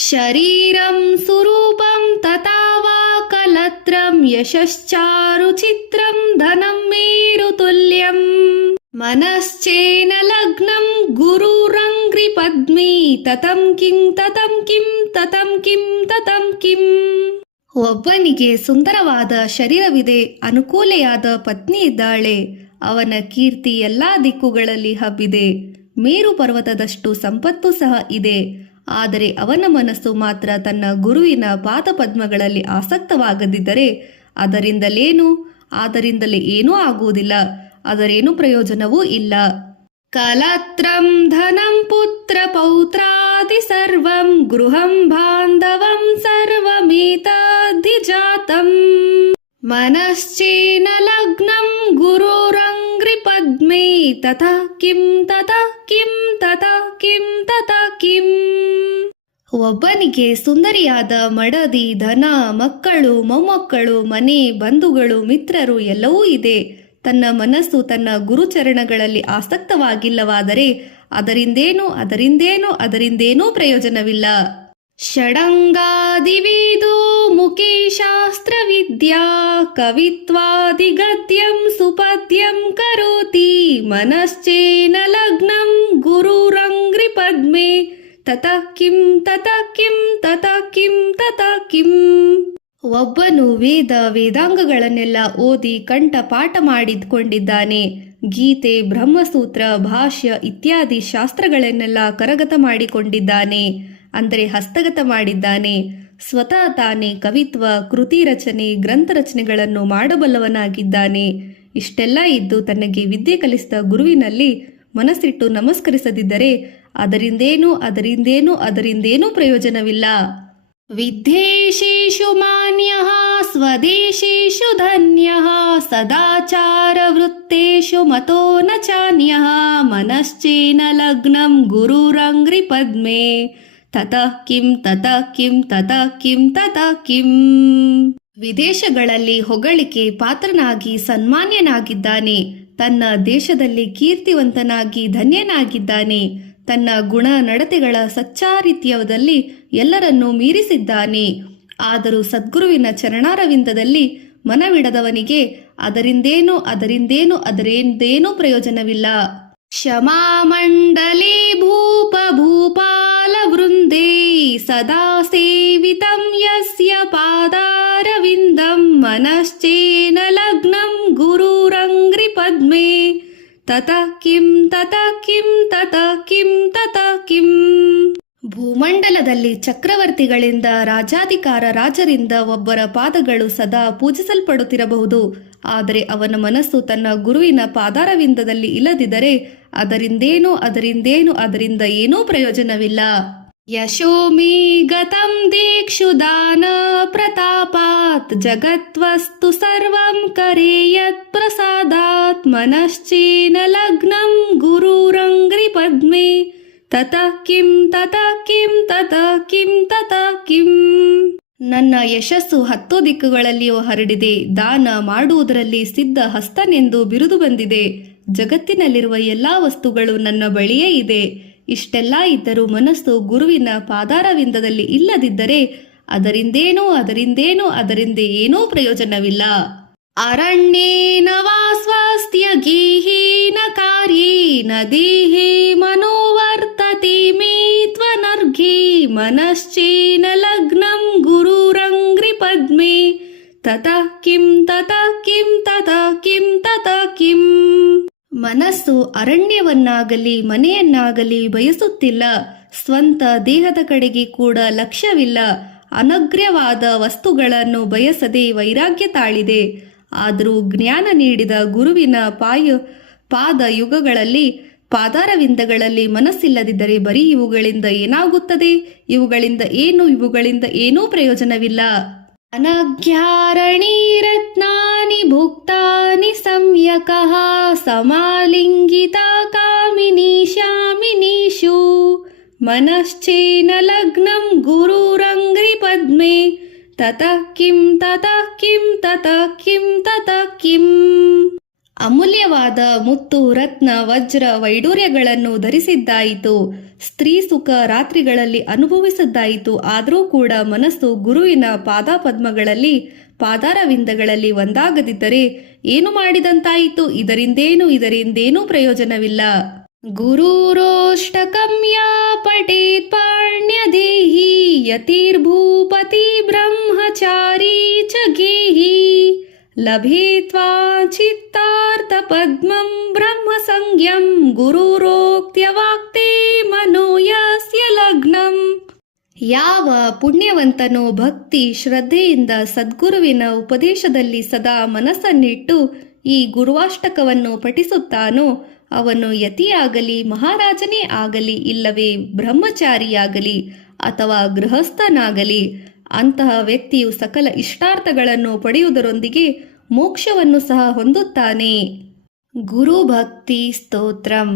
ಶರೀರಂ ಸುರೂಪಂ ತಥಾ ವಾ ಕಲತ್ರಂ ಯಶಶ್ಚಾರುಚಿತ್ರಂ ಧನಂ ಮೇರುತುಲ್ಯಂ ಮನಶ್ಚೇನ ಲಗ್ನಂ ಗುರುರಂಗ್ರಿ ಪದ್ಮಿ ತತಂ ಕಿಂ ತತಂ ಕಿಂ ತತಂ ಕಿಂ ತತಂ ಕಿಂ. ಒಬ್ಬನಿಗೆ ಸುಂದರವಾದ ಶರೀರವಿದೆ, ಅನುಕೂಲೆಯಾದ ಪತ್ನಿ ಇದ್ದಾಳೆ, ಅವನ ಕೀರ್ತಿ ಎಲ್ಲಾ ದಿಕ್ಕುಗಳಲ್ಲಿ ಹಬ್ಬಿದೆ, ಮೇರು ಪರ್ವತದಷ್ಟು ಸಂಪತ್ತು ಸಹ ಇದೆ. ಆದರೆ ಅವನ ಮನಸ್ಸು ಮಾತ್ರ ತನ್ನ ಗುರುವಿನ ಪಾದಪದ್ಮಗಳಲ್ಲಿ ಆಸಕ್ತವಾಗದಿದ್ದರೆ ಅದರಿಂದಲೇ ಏನೂ ಆಗುವುದಿಲ್ಲ, ಅದರೇನು ಪ್ರಯೋಜನವೂ ಇಲ್ಲ. ಕಲತ್ರಂ ಧನಂ ಪುತ್ರ ಪೌತ್ರಾದಿ ಸರ್ವಂ ಗೃಹಂ ಬಾಂಧವಂ ಸರ್ವಮೇತದ್ವಿಜಾತಂ ಮನಶ್ಚೇನ ಲಗ್ನಂ ಗುರುರಂಗ್ರಿ ಪದ್ಮೇ ತಥಾ ಕಿಂ ತಥಾ ಕಿಂ ತಥಾ ಕಿಂ ತಥಾ ಕಿಂ. ಒಬ್ಬನಿಗೆ ಸುಂದರಿಯಾದ ಮಡದಿ, ಧನ, ಮಕ್ಕಳು, ಮೊಮ್ಮಕ್ಕಳು, ಮನೆ, ಬಂಧುಗಳು, ಮಿತ್ರರು ಎಲ್ಲವೂ ಇದೆ. ತನ್ನ ಮನಸ್ಸು ತನ್ನ ಗುರುಚರಣಗಳಲ್ಲಿ ಆಸಕ್ತವಾಗಿಲ್ಲವಾದರೆ ಅದರಿಂದೇನೂ ಪ್ರಯೋಜನವಿಲ್ಲ. ಷಡಂಗಾದಿವೇದೋ ಮುಖೇ ಶಾಸ್ತ್ರವಿದ್ಯಾ ಕವಿತ್ವಾದಿಗದ್ಯಂ ಸುಪದ್ಯಂ ಕರೋತಿ ಮನಶ್ಚೇನ ಲಗ್ನಂ ಗುರುರಂಗ್ರಿ ಪದ್ಮೇ ತತಃ ಕಿಂ ತತಃ ಕಿಂ ತತಃ ಕಿಂ ತತಃ ಕಿಂ. ಒಬ್ಬನು ವೇದಾಂಗಗಳನ್ನೆಲ್ಲ ಓದಿ ಕಂಠಪಾಠ ಮಾಡಿಕೊಂಡಿದ್ದಾನೆ. ಗೀತೆ, ಬ್ರಹ್ಮಸೂತ್ರ, ಭಾಷ್ಯ ಇತ್ಯಾದಿ ಶಾಸ್ತ್ರಗಳನ್ನೆಲ್ಲ ಕರಗತ ಮಾಡಿಕೊಂಡಿದ್ದಾನೆ, ಅಂದರೆ ಹಸ್ತಗತ ಮಾಡಿದ್ದಾನೆ. ಸ್ವತಃ ತಾನೇ ಕವಿತ್ವ, ಕೃತಿ ರಚನೆ, ಗ್ರಂಥ ರಚನೆಗಳನ್ನು ಮಾಡಬಲ್ಲವನಾಗಿದ್ದಾನೆ. ಇಷ್ಟೆಲ್ಲ ಇದ್ದು ತನಗೆ ವಿದ್ಯೆ ಕಲಿಸಿದ ಗುರುವಿನಲ್ಲಿ ಮನಸ್ಸಿಟ್ಟು ನಮಸ್ಕರಿಸದಿದ್ದರೆ ಅದರಿಂದೇನೂ ಪ್ರಯೋಜನವಿಲ್ಲ. ವಿದ್ಯೇಶೇಷು ಮಾನ್ಯಃ ಸ್ವದೇಶೇಷು ಧನ್ಯಃ ಸದಾಚಾರ ವೃತ್ತೇಷು ಮತೋ ನ ಚಾನ್ಯಃ ಮನಶ್ಚೇನ ಲಗ್ನಂ ಗುರುರಂಗ್ರಿ ಪದ್ಮೇ ತತಃ ಕಿಂ ತತಃ ಕಿಂ ತತಃ ಕಿಂ ತತಃ ಕಿಂ. ವಿದೇಶಗಳಲ್ಲಿ ಹೊಗಳಿಕೆ ಪಾತ್ರನಾಗಿ ಸನ್ಮಾನ್ಯನಾಗಿದ್ದಾನೆ, ತನ್ನ ದೇಶದಲ್ಲಿ ಕೀರ್ತಿವಂತನಾಗಿ ಧನ್ಯನಾಗಿದ್ದಾನೆ, ತನ್ನ ಗುಣ ನಡತೆಗಳ ಸಚ್ಚಾರಿತ್ಯದಲ್ಲಿ ಎಲ್ಲರನ್ನೂ ಮೀರಿಸಿದ್ದಾನೆ. ಆದರೂ ಸದ್ಗುರುವಿನ ಚರಣಾರವಿಂದದಲ್ಲಿ ಮನವಿಡದವನಿಗೆ ಅದರಿಂದೇನೂ ಪ್ರಯೋಜನವಿಲ್ಲ. ಕ್ಷಮಾಮಂಡಲೇ ಭೂಪಾಲ ವೃಂದೇ ಸದಾ ಸೇವಿತಂ ಯಸ್ಯ ಪಾದಾರವಿಂದಂ ಮನಶ್ಚೇನ ಲಗ್ನಂ ಗುರುರಂಗ್ರಿ ಪದ್ಮೇ ತತಃ ಕಿಂ ತತಃ ಕಿಂ ತತಃ ಕಿಂ ತತಃ ಕಿಂ. ಭೂಮಂಡಲದಲ್ಲಿ ಚಕ್ರವರ್ತಿಗಳಿಂದ, ರಾಜರಿಂದ ಒಬ್ಬರ ಪಾದಗಳು ಸದಾ ಪೂಜಿಸಲ್ಪಡುತ್ತಿರಬಹುದು. ಆದರೆ ಅವನ ಮನಸ್ಸು ತನ್ನ ಗುರುವಿನ ಪಾದಾರವಿಂದದಲ್ಲಿ ಇಲ್ಲದಿದ್ದರೆ ಅದರಿಂದ ಏನೂ ಪ್ರಯೋಜನವಿಲ್ಲ. ಯಶೋಮಿ ಗತಂ ದೀಕ್ಷು ದಾನ ಪ್ರತಾಪಾತ್ ಜಗತ್ವಸ್ತು ಸರ್ವಂ ಕರೇಯತ್ ಪ್ರಸಾದಾತ್ ಮನಶ್ಚೇನ ಲಗ್ನಂ ಗುರುರಂಗ್ರಿ ಪದ್ಮೇ ತತಃ ಕಿಂ ತತಃ ಕಿಂ ತತಃ ಕಿಂ ತತಃ ಕಿಂ. ನನ್ನ ಯಶಸ್ಸು 10 ದಿಕ್ಕುಗಳಲ್ಲಿಯೂ ಹರಡಿದೆ, ದಾನ ಮಾಡುವುದರಲ್ಲಿ ಸಿದ್ಧ ಹಸ್ತನೆಂದು ಬಿರುದು ಬಂದಿದೆ, ಜಗತ್ತಿನಲ್ಲಿರುವ ಎಲ್ಲಾ ವಸ್ತುಗಳು ನನ್ನ ಬಳಿಯೇ ಇದೆ. ಇಷ್ಟೆಲ್ಲ ಇದ್ದರೂ ಮನಸ್ಸು ಗುರುವಿನ ಪಾದಾರವಿಂದದಲ್ಲಿ ಇಲ್ಲದಿದ್ದರೆ ಅದರಿಂದೇನೂ ಪ್ರಯೋಜನವಿಲ್ಲ. ಅರಣ್ಯೇನ ವಾ ಸ್ವಸ್ತ್ಯ ಗೇಹೇನ ಕಾರ್ಯೇನ ದೇಹೇ ಮನೋವರ್ತತೆ ಮೇ ತ್ವನರ್ಘೇ ಮನಶ್ಚೇನ ಲಗ್ನಂ ಗುರುರಂಗ್ರಿ ಪದ್ಮೇ ತತಃ ಕಿಂ ತತಃ ಕಿಂ ತತಃ ಕಿಂ ತತಃ ಕಿಂ. ಮನಸ್ಸು ಅರಣ್ಯವನ್ನಾಗಲಿ ಮನೆಯನ್ನಾಗಲಿ ಬಯಸುತ್ತಿಲ್ಲ, ಸ್ವಂತ ದೇಹದ ಕಡೆಗೆ ಕೂಡ ಲಕ್ಷ್ಯವಿಲ್ಲ, ಅನಗ್ರ್ಯವಾದ ವಸ್ತುಗಳನ್ನು ಬಯಸದೆ ವೈರಾಗ್ಯ ತಾಳಿದೆ. ಆದರೂ ಜ್ಞಾನ ನೀಡಿದ ಗುರುವಿನ ಪಾದಾರವಿಂದಗಳಲ್ಲಿ ಮನಸ್ಸಿಲ್ಲದಿದ್ದರೆ ಬರೀ ಇವುಗಳಿಂದ ಏನಾಗುತ್ತದೆ? ಇವುಗಳಿಂದ ಏನೂ ಪ್ರಯೋಜನವಿಲ್ಲ. ಅನಘ್ಯಾರಣಿ ರತ್ನಾನಿ ಭುಕ್ತಾನಿ ಸಂಯಕಃ ಸಮಾಲಿಂಗಿತ ಕಾಮಿನೀಶಾಮಿನೀಷು ಮನಶ್ಚೇನ ಲಗ್ನಂ ಗುರುರಂಗ್ರಿ ಪದ್ಮೇ ತತಃ ಕಿಂ ತತಃ ಕಿಂ ತತಃ ಕಿಂ ತತಃ ಕಿಂ. ಅಮೂಲ್ಯವಾದ ಮುತ್ತು ರತ್ನ ವಜ್ರ ವೈಡೂರ್ಯಗಳನ್ನು ಧರಿಸಿದ್ದಾಯಿತು. ಸ್ತ್ರೀ ಸುಖ ರಾತ್ರಿಗಳಲ್ಲಿ ಅನುಭವಿಸಿದ್ದಾಯಿತು. ಆದರೂ ಕೂಡ ಮನಸ್ಸು ಗುರುವಿನ ಪಾದಪದ್ಮಗಳಲ್ಲಿ ಪಾದಾರವಿಂದಗಳಲ್ಲಿ ಒಂದಾಗದಿದ್ದರೆ ಏನು ಮಾಡಿದಂತಾಯಿತು? ಇದರಿಂದೇನೂ ಪ್ರಯೋಜನವಿಲ್ಲ. ಗುರುರೋಷ್ಟಕಂ ಯಾ ಪಠೇತ್ ಪಾಣ್ಯದೇಹಿ ಯತಿರ್ಭೂಪತಿ ಬ್ರಹ್ಮಚಾರಿ ಚ ಗೇಹಿ ಲಭೇತ್ವಾ ಚಿತ್ತಾರ್ಥ ಪದ್ಮಂ ಬ್ರಹ್ಮ ಸಂಜ್ಞಂ ಗುರುರೋಕ್ತ್ಯವಾಕ್ತೆ ಮನೋ ಯಸ್ಯ ಲಗ್ನಂ. ಯಾವ ಪುಣ್ಯವಂತನು ಭಕ್ತಿ ಶ್ರದ್ಧೆಯಿಂದ ಸದ್ಗುರುವಿನ ಉಪದೇಶದಲ್ಲಿ ಸದಾ ಮನಸ್ಸನ್ನಿಟ್ಟು ಈ ಗುರುವಾಷ್ಟಕವನ್ನು ಪಠಿಸುತ್ತಾನೋ ಅವನು ಯತಿಯಾಗಲಿ ಮಹಾರಾಜನೇ ಆಗಲಿ ಇಲ್ಲವೇ ಬ್ರಹ್ಮಚಾರಿಯಾಗಲಿ ಅಥವಾ ಗೃಹಸ್ಥನಾಗಲಿ ಅಂತಹ ವ್ಯಕ್ತಿಯು ಸಕಲ ಇಷ್ಟಾರ್ಥಗಳನ್ನು ಪಡೆಯುವುದರೊಂದಿಗೆ ಮೋಕ್ಷವನ್ನು ಸಹ ಹೊಂದುತ್ತಾನೆ. ಗುರುಭಕ್ತಿ ಸ್ತೋತ್ರಂ.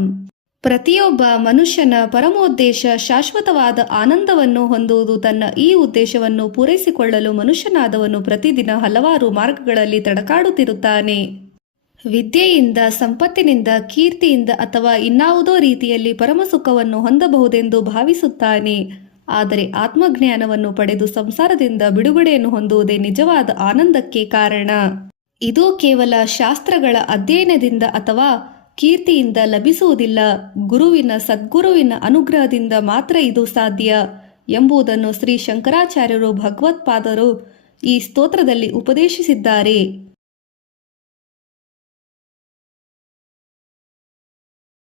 ಪ್ರತಿಯೊಬ್ಬ ಮನುಷ್ಯನ ಪರಮೋದ್ದೇಶ ಶಾಶ್ವತವಾದ ಆನಂದವನ್ನು ಹೊಂದುವುದು. ತನ್ನ ಈ ಉದ್ದೇಶವನ್ನು ಪೂರೈಸಿಕೊಳ್ಳಲು ಮನುಷ್ಯನಾದವನು ಪ್ರತಿದಿನ ಹಲವಾರು ಮಾರ್ಗಗಳಲ್ಲಿ ತಡಕಾಡುತ್ತಿರುತ್ತಾನೆ. ವಿದ್ಯೆಯಿಂದ, ಸಂಪತ್ತಿನಿಂದ, ಕೀರ್ತಿಯಿಂದ ಅಥವಾ ಇನ್ನಾವುದೋ ರೀತಿಯಲ್ಲಿ ಪರಮಸುಖವನ್ನು ಹೊಂದಬಹುದೆಂದು ಭಾವಿಸುತ್ತಾನೆ. ಆದರೆ ಆತ್ಮಜ್ಞಾನವನ್ನು ಪಡೆದು ಸಂಸಾರದಿಂದ ಬಿಡುಗಡೆಯನ್ನು ಹೊಂದುವುದೇ ನಿಜವಾದ ಆನಂದಕ್ಕೆ ಕಾರಣ. ಇದು ಕೇವಲ ಶಾಸ್ತ್ರಗಳ ಅಧ್ಯಯನದಿಂದ ಅಥವಾ ಕೀರ್ತಿಯಿಂದ ಲಭಿಸುವುದಿಲ್ಲ. ಸದ್ಗುರುವಿನ ಅನುಗ್ರಹದಿಂದ ಮಾತ್ರ ಇದು ಸಾಧ್ಯ ಎಂಬುದನ್ನು ಶ್ರೀ ಶಂಕರಾಚಾರ್ಯರು ಭಗವತ್ಪಾದರು ಈ ಸ್ತೋತ್ರದಲ್ಲಿ ಉಪದೇಶಿಸಿದ್ದಾರೆ.